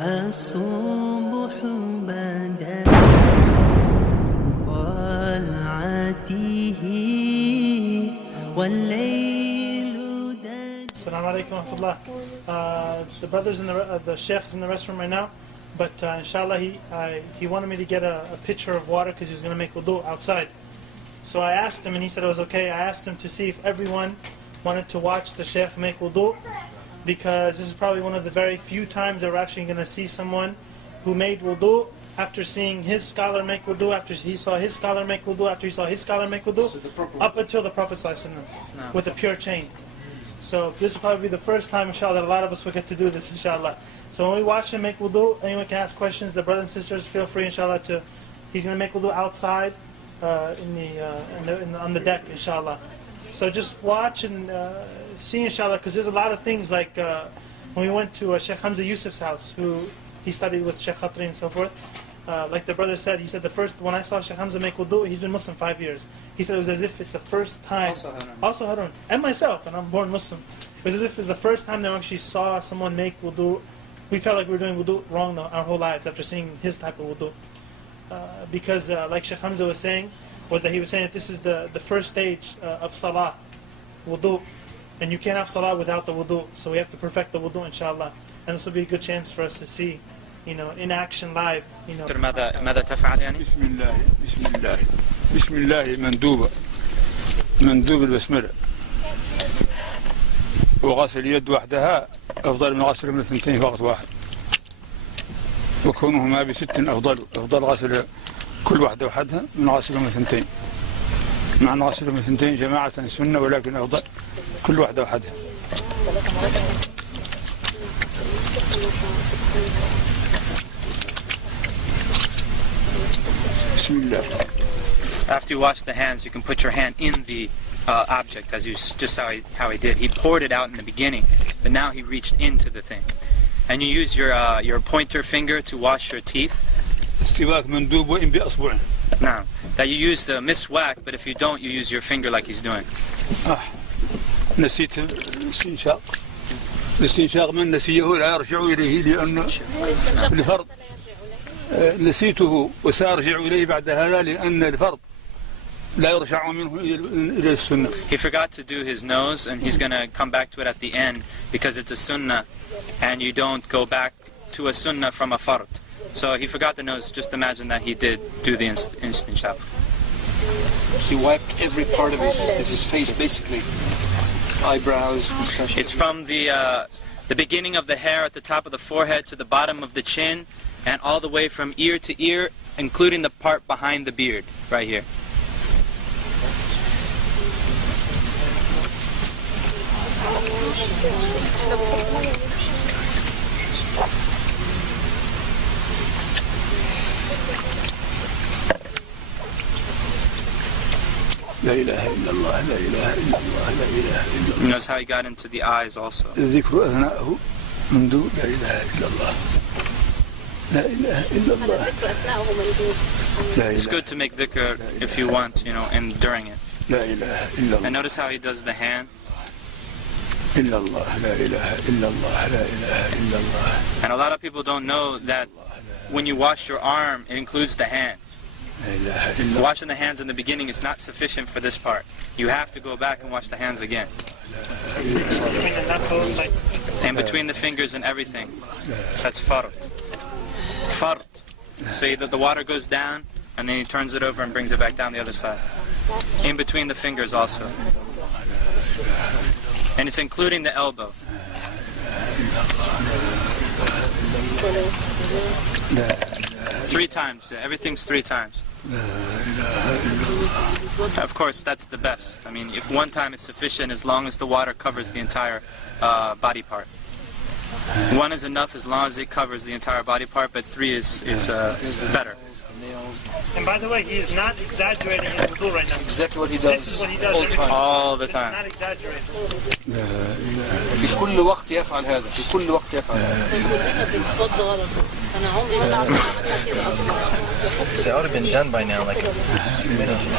الصبح بدا طلعته والليل دجى. Assalamu alaikum wa rahmatullah. The brothers in the sheikh is in the restroom right now, but inshallah he wanted me to get a pitcher of water because he was going to make wudu outside. So I asked him and he said it was okay. I asked him to see if everyone wanted to watch the sheikh make wudu, because this is probably one of the very few times that we're actually going to see someone who made wudu after seeing his scholar make wudu, after he saw his scholar make wudu, after he saw his scholar make wudu, up until the Prophet ﷺ with a pure chain. So this will probably be the first time, inshallah, that a lot of us will get to do this, inshallah. So when we watch him make wudu, anyone can ask questions. The brothers and sisters, feel free, inshallah, he's going to make wudu outside on the deck, inshallah. So just watch and see, inshallah, because there's a lot of things like when we went to Sheikh Hamza Yusuf's house, who he studied with Sheikh Khatri and so forth. Like the brother said, he said when I saw Sheikh Hamza make wudu, he's been Muslim 5 years. He said it was as if it's the first time, also Harun, and myself, and I'm born Muslim, it was as if it's the first time that we actually saw someone make wudu. We felt like we were doing wudu wrong our whole lives after seeing his type of wudu. Because like Sheikh Hamza was saying, he was saying that this is the first stage of salah, wudu, and you can't have salah without the wudu, so we have to perfect the wudu, inshallah. And this will be a good chance for us to see, in action live, ماذا تفعل يعني؟ بسم الله مندوب البسملة، وغسل اليد وحدها أفضل من غسل من اثنتين في وقت واحد، وكونهما بست أفضل غسل كل واحدة وحدها من غسل من اثنتين، مع أن غسل من اثنتين جماعة سنة، ولكن أفضل كل واحدة وحدها. After you wash the hands, you can put your hand in the object, as just how he did. He poured it out in the beginning, but now he reached into the thing. And you use your pointer finger to wash your teeth. Now, that you use the miswak, but if you don't, you use your finger like he's doing. نسيت الاستنشاق من نسيه لا يرجع إليه لأن الفرض نسيته وسأرجع إليه بعد هذا لأن الفرض لا يرجع منه إلى السنة. He forgot to do his nose, and he's going to come back to it at the end because it's a sunnah, and you don't go back to a sunnah from a fard. So he forgot the nose. Just imagine that he did do the istinshaq. He wiped every part of his face, basically. Eyebrows, mustache. It's from the beginning of the hair at the top of the forehead to the bottom of the chin, and all the way from ear to ear, including the part behind the beard, right here. لا إله إلا الله لا إله إلا الله لا إله إلا الله. Notice how he got into the eyes also. الذكر أثناءه مندوب لا إله إلا الله لا إله إلا الله. It's good to make dhikr if you want, and during it. لا إله إلا الله. And notice how he does the hand. إلا الله لا إله إلا الله لا إله إلا الله. And a lot of people don't know that when you wash your arm, it includes the hand. Washing the hands in the beginning is not sufficient for this part. You have to go back and wash the hands again. And between the fingers and everything. That's fard. Fard. So the water goes down, and then he turns it over and brings it back down the other side. In between the fingers also. And it's including the elbow. Three times. Everything's 3 times. Of course, that's the best. I mean, if one time is sufficient, as long as the water covers the entire body part. 1 is enough as long as it covers the entire body part, but 3 is better. And by the way, he is not exaggerating his wudu right now. Exactly what he does. This is what he does all the time. Not exaggerating. في كل وقت يفعل هذا. في كل وقت يفعل هذا. It ought to have been done by now, like minutes ago.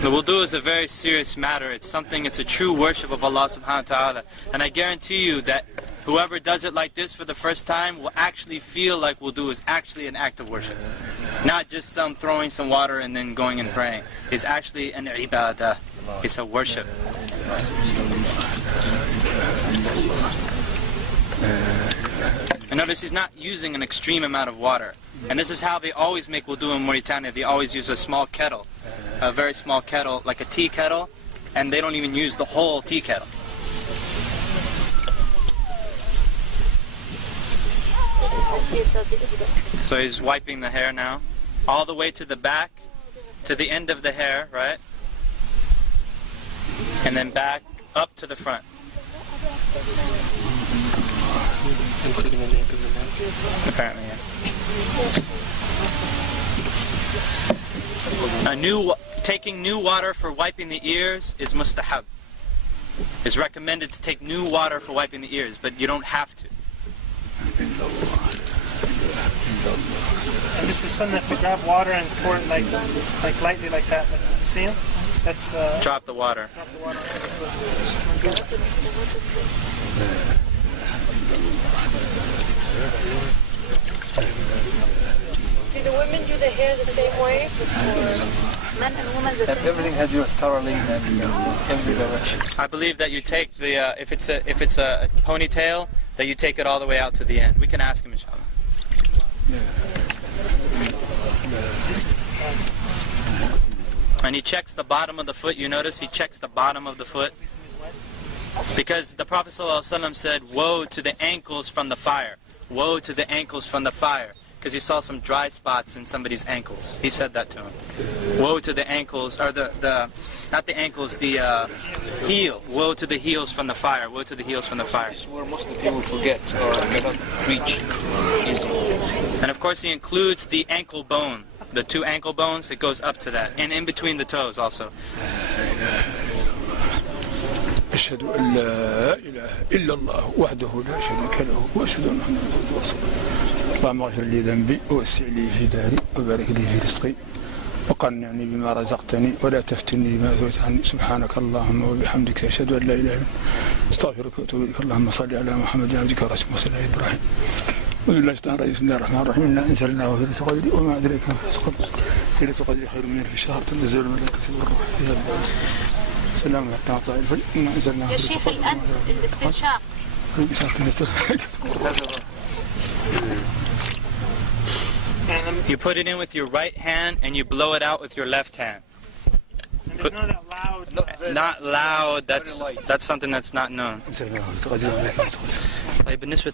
The wudu is a very serious matter. It's a true worship of Allah subhanahu wa ta'ala. And I guarantee you that whoever does it like this for the first time will actually feel like wudu is actually an act of worship. Not just some throwing some water and then going and praying. It's actually an ibadah. It's a worship. And notice he's not using an extreme amount of water. And this is how they always make wudu in Mauritania. They always use a small kettle, a very small kettle, like a tea kettle, and they don't even use the whole tea kettle. So he's wiping the hair now, all the way to the back, to the end of the hair, right? And then back up to the front. Apparently, yeah. Taking new water for wiping the ears is mustahab. It's recommended to take new water for wiping the ears, but you don't have to. And this is sunnah to grab water and pour it like lightly like that. Like, you see him? That's Drop the water. drop the water. Do the women do the hair the same way? Everything has you thoroughly in every direction. I believe that you take the if it's a ponytail, that you take it all the way out to the end. We can ask him, inshallah. And he checks the bottom of the foot. You notice he checks the bottom of the foot, because the Prophet ﷺ said, "Woe to the ankles from the fire! Woe to the ankles from the fire!" Because he saw some dry spots in somebody's ankles. He said that to him. Woe to the ankles, or not the ankles, the heel. Woe to the heels from the fire. Woe to the heels from the fire. This is where most of the people forget or cannot reach easily. And of course he includes the ankle bone. The two ankle bones, it goes up to that. And in between the toes also. أشهد أن لا إله إلا الله وحده لا شريك له وأشهد أن محمدا عبده ورسوله. اللهم اغفر لي ذنبي ووسع لي في داري وبارك لي في رزقي وقنعني بما رزقتني ولا تفتني بما أثرت عني سبحانك اللهم وبحمدك أشهد أن لا إله إلا أنت أستغفرك وأتوب إليك. اللهم صل على محمد عبدك ورسولك وصل على إبراهيم. وبالله الشيطان الرجيم. بسم الله الرحمن الرحيم. إنا أنزلناه في ليلة القدر وما أدريك ما ليلة القدر خير من ألف شهر تنزل الملائكة والروح فيها. سلام حتى مطلع الفجر. إنا أنزلناه في ليلة القدر. يا شيخ الاستنشاق. You put it in with your right hand and you blow it out with your left hand. And it's not that loud. Not loud. That's something that's not known. طيب بالنسبة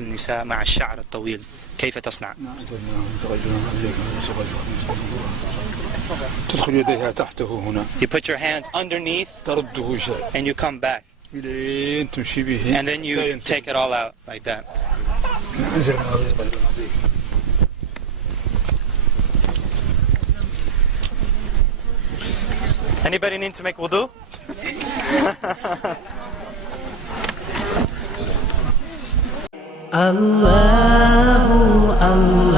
للنساء مع الشعر الطويل كيف تصنع؟ تدخل يديها تحته هنا. You put your hands underneath ترده شيء. and you come back. إلين تمشي به. And then you take it all out like that. Anybody need to make wudu? الله الله